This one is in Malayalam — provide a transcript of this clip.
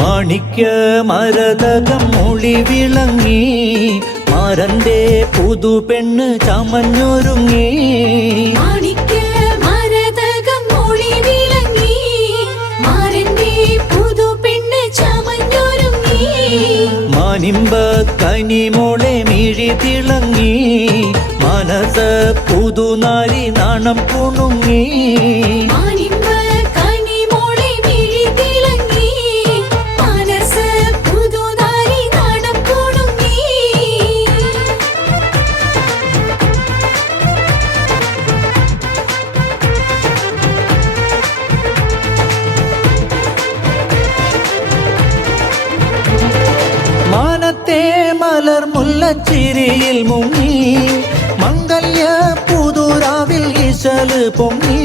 മാണിക്യ മരതകം മൊളി വിളങ്ങി മാരന്റെ പുതുപെണ്ണ് ചമഞ്ഞൊരുങ്ങി. മാണിക്യ മരതകം മൊളി വിളങ്ങി മാരന്റെ പുതുപെണ്ണ് ചമഞ്ഞൊരുങ്ങി. മാനിമ്പ കനിമോളെ മിഴി തിളങ്ങി മനസ പുതുനാരി നാണം കുണുങ്ങി. മാനത്തെ മലർ മുല്ലച്ചിരിയിൽ മുങ്ങി മംഗല്യ പുതുരാവിൽ ഇശല് പൊങ്ങി.